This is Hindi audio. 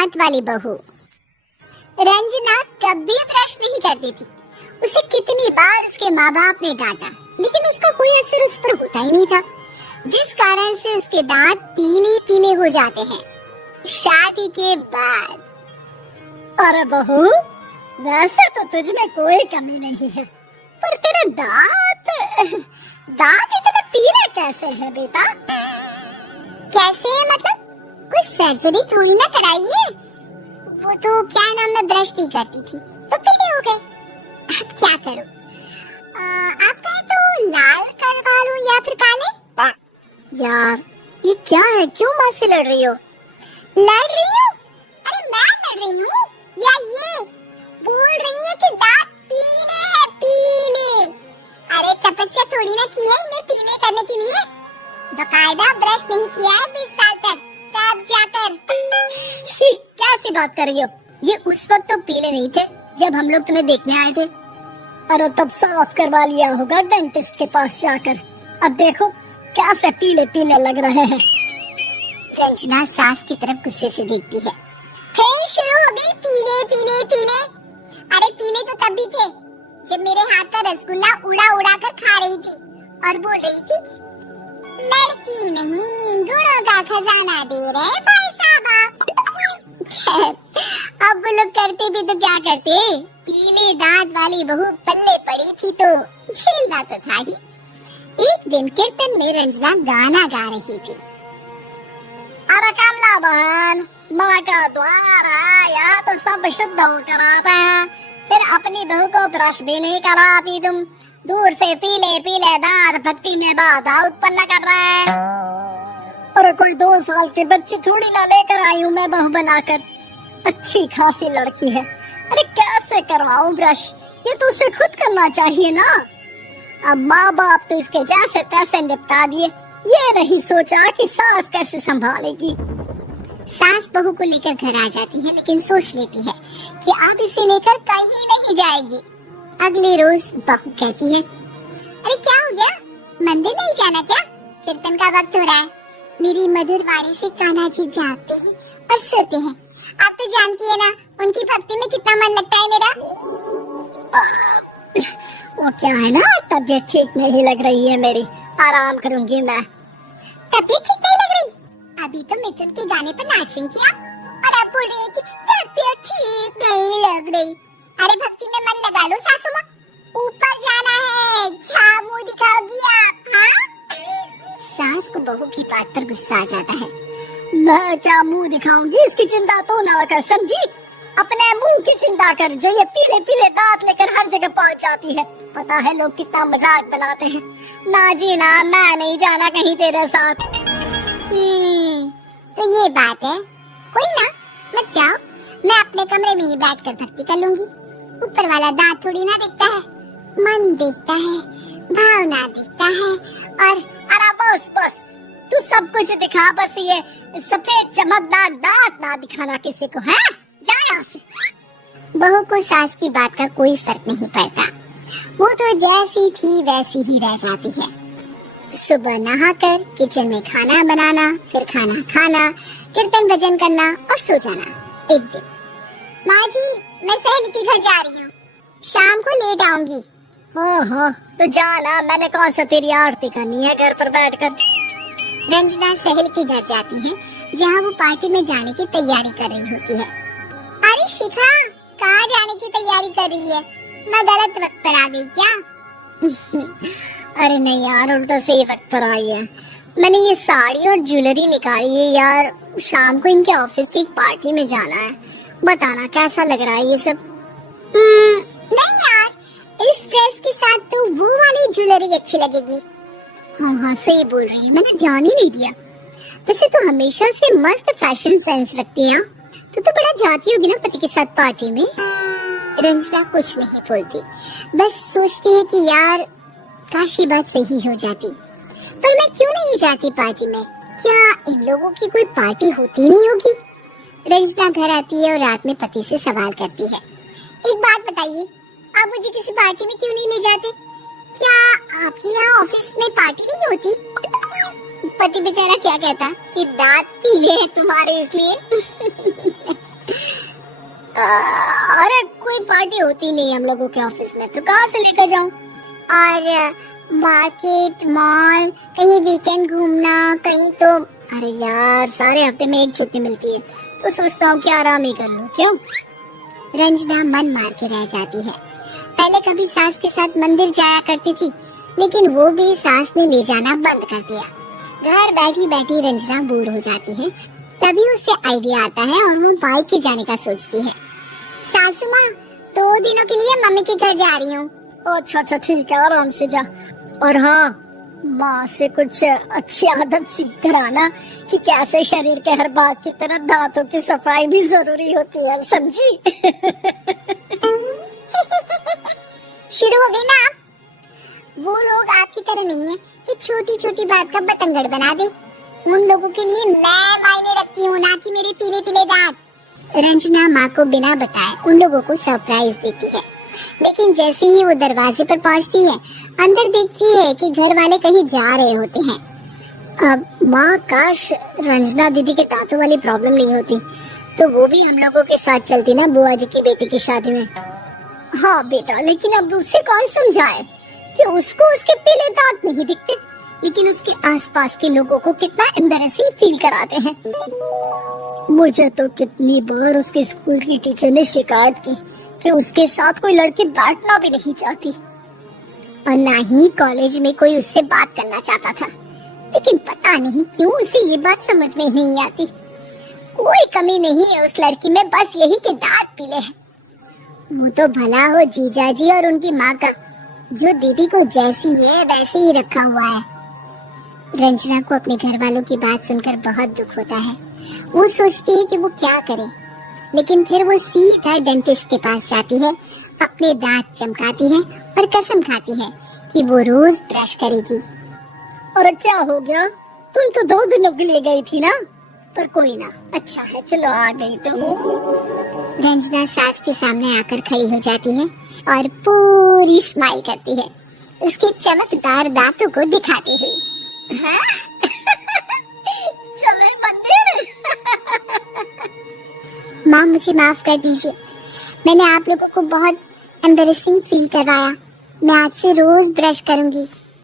दांत वाली बहू। रंजना कभी ब्रश नहीं करती थी। उसे कितनी बार उसके माँ बाप ने डांटा, लेकिन उसका कोई असर उस पर होता ही नहीं था, जिस कारण से उसके दांत पीले पीले हो जाते हैं शादी के बाद। अरे बहू, वैसे तो तुझ में कोई कमी नहीं है, पर तेरे दांत इतने पीले कैसे हैं बेटा? कैसे मतलब? कोई सर्जरी थोड़ी ना कराई है। वो तो क्या नाम, मैं ब्रश नहीं करती थी तो पीले हो गए। अब क्या करूं? आप कहें तो लाल करवा लूं या फिर काले? यार ये क्या है, क्यों माँ से लड़ रही हो? लड़ रही हूँ? अरे मैं लड़ रही हूँ या ये बोल रही है कि दांत पीले हैं, पीले। अरे तपस्या थोड़ी ना की है इन्हें पीले करने के लिए। बकायदा ब्रश नहीं किया है 20 साल तक, तब जाकर। छी, कैसी बात कर रही हो? ये उस वक्त तो पीले नहीं थे जब हम लोग तुम्हें देखने आए थे। अरे तब साफ करवा लिया होगा डेंटिस्ट के पास जाकर। अब देखो कैसे पीले पीले लग रहे हैं। रंजना सास की तरफ गुस्से से देखती है। फिर शुरू हो गई पीले पीले पीले। अरे पीले तो तब भी थे जब मेरे हाथ का रसगुल्ला उड़ा उड़ा कर खा रही थी और बोल रही थी, लड़की नहीं गुणों का खजाना दे रहे भाई साहब। अब वो लोग करते भी तो क्या करते, पीले दांत वाली बहू पल्ले पड़ी थी तो झेलना तो था ही। एक दिन कीर्तन में रंजना गाना गा रही थी। अरे कमला बहन, माँ का द्वार आया तो सब शुद्ध कराते हैं, फिर अपनी बहू को ब्रश भी नहीं कराती तुम। दूर से पीले पीले दांत भक्ति में बाधा उत्पन्न कर रहे हैं। अरे कोई 2 साल के बच्चे थोड़ी ना लेकर आई हूँ मैं बहू बनाकर। अच्छी खासी लड़की है, अरे कैसे करवाऊं ब्रश? ये तो उसे खुद करना चाहिए ना। अब माँ बाप तो इसके जैसे तैसे निपटा दिए, ये नहीं सोचा कि सास कैसे संभालेगी। सास बहू को लेकर घर आ जाती है, लेकिन सोच लेती है कि अब इसे लेकर कहीं नहीं जाएगी। अगले रोज बहू कहती है, अरे क्या हो गया, मंदिर नहीं जाना क्या? कीर्तन का वक्त हो रहा है। मेरी मधुर वाणी से कान्हा जी जागते हैं और सोते हैं। आप तो जानती है ना उनकी भक्ति में कितना मन लगता है मेरा। वो क्या है ना, तबीयत ठीक नहीं लग रही है मेरी, आराम करूंगी मैं। तबीयत ठीक नहीं लग रही? अभी तो मिथुन के गाने पर नाच रही थी आप, और आप बोल रही है कि तबीयत ठीक नहीं लग रही। अरे भक्ति में मन लगा लो सासू माँ, ऊपर जाना है, क्या मुंह दिखाओगी आप? हाँ? सास को बहू की बात पर गुस्सा आ जाता है। मैं क्या मुंह दिखाऊंगी, इसकी चिंता तो ना कर, समझी? अपने मुंह की चिंता कर, जो ये पीले पीले दांत लेकर हर जगह पहुंच जाती है। पता है लोग कितना मजाक बनाते हैं। ना जी ना, मैं नहीं जाना कहीं तेरे साथ। तो ये बात है, कोई ना, मत जाओ, मैं अपने कमरे में ही बैठकर भक्ति कर लूंगी। ऊपर वाला दांत थोड़ी ना देखता है, मन देखता है, भावना देखता है। और अरे बस बस, तू सब कुछ दिखा, बस ये सफेद चमकदार दांत ना दिखाना किसी को, है? जा यहाँ से। बहू को सास की बात का कोई फर्क नहीं पड़ता, वो तो जैसी थी वैसी ही रह जाती है। सुबह नहाकर किचन में खाना बनाना, फिर खाना खाना, कीर्तन भजन करना और सो जाना। एक दिन, माँ जी मैं सहेली के घर जा रही हूँ, शाम को लेट आऊंगी। हाँ तो जाना, मैंने कौन सा तेरी आरती करनी है घर पर बैठकर। रंजना सहेली के घर जाती है, जहाँ वो पार्टी में जाने की तैयारी कर रही होती है। अरे शिखा, कहाँ जाने की तैयारी कर रही है? मैं गलत वक्त पर आ गई क्या? अरे नहीं यार, उल्टा सही वक्त पर आई है। मैंने ये साड़ी और ज्वेलरी निकाली है यार, शाम को इनके ऑफिस की एक पार्टी में जाना है। बताना कैसा लग रहा है ये सब? नहीं यार, इस ड्रेस के साथ तो वो वाली ज्वेलरी अच्छी लगेगी। हाँ सही बोल रही है, मैंने ध्यान ही नहीं दिया। वैसे तो हमेशा से मस्त फैशन सेंस रखती है, तो बड़ा जाती होगी ना पति के साथ पार्टी में। रंजना कुछ नहीं बोलती, बस सोचती है कि यार काश ये बात सही हो जाती, पर मैं क्यों नहीं जाती पार्टी में? क्या इन लोगों की कोई पार्टी होती नहीं होगी? रंजना घर आती है और रात में पति से सवाल करती है, एक बात बताइए, आप मुझे किसी पार्टी में क्यों नहीं ले जाते? क्या आपके यहाँ ऑफिस में पार्टी नहीं होती? पति बेचारा क्या कहता कि दांत पीले हैं तुम्हारे इसलिए। अरे कोई पार्टी होती नहीं हम लोगों के ऑफिस में, तो कहाँ से लेकर जाऊं? और मार्केट, मॉल, कहीं वीकेंड घूमना, कहीं तो अरे यार सारे हफ्ते में एक छुट्टी मिलती है, तो सोचता हूँ कि आराम ही कर लूं। क्यों? रंजना मन मार के रह जाती है। पहले कभी सास के साथ मंदिर जाया करती थी, लेकिन वो भी सास ने ले जाना बंद कर दिया। घर बैठी बैठी रंजना बोर हो जाती है। तभी उसे आइडिया आता है और वो मायके जाने का सोचती है। सासू माँ, 2 दिनों के लिए मम्मी के घर जा रही हूँ। अच्छा ठीक है, आराम से जा। और हाँ, माँ से कुछ अच्छी आदत सीख कर आना कि कैसे शरीर के हर भाग की तरह दांतों की सफाई भी जरूरी होती है, समझी? शुरू हो गई ना आप? वो लोग आपकी तरह नहीं है कि छोटी छोटी बात का बतंगड़ बना दे। उन लोगों के लिए मैं मायने रखती हूँ, ना कि मेरे पीले पीले दांत। रंजना माँ को बिना बताए उन लोगों को सरप्राइज देती है, लेकिन जैसे ही वो दरवाजे पर पहुँचती है, अंदर देखती है कि घर वाले कहीं जा रहे होते हैं। अब माँ, काश रंजना दीदी के दांतों वाली प्रॉब्लम नहीं होती, तो वो भी हम लोगों के साथ चलती ना बुआ जी की बेटी की शादी में। हाँ बेटा, लेकिन अब उसे कौन समझाए कि उसको उसके पीले दांत नहीं दिखते, लेकिन उसके आसपास के लोगों को कितना एम्बैरेसिंग फील कराते हैं। मुझे तो कितनी बार उसके स्कूल की टीचर ने शिकायत की कि उसके साथ कोई लड़की बैठना भी नहीं चाहती, और ना ही कॉलेज में कोई उससे बात करना चाहता था। लेकिन पता नहीं क्यों उसे ये बात समझ में नहीं आती। कोई कमी नहीं है उस लड़की में, बस यही कि दांत पीले हैं। वो तो भला हो जीजा जी और उनकी माँ का, जो दीदी को जैसी है वैसे ही रखा हुआ है। रंजना को अपने घर वालों की बात सुनकर बहुत दुख होता है। वो सोचती है कि वो क्या करे, लेकिन फिर वो सीधा डेंटिस्ट के पास जाती है, अपने दांत चमकाती है और कसम खाती है कि वो रोज ब्रश करेगी। और क्या हो गया? तुम तो 2 दिनों के लिए गई थी ना? पर कोई ना, अच्छा है, चलो आ गई तो। रंजना सास के सामने आकर खड़ी हो जाती है और पूरी स्माइल करती है, उसके चमकदार दांतों को दिखाती हुई। हाँ? चलो मंदिर। माँ, मुझे माफ कर दीजिए, मैंने आप लोगों को बहुत एम्बैरेसिंग फील करवाया। मैं आज से रोज ब्रश करूंगी।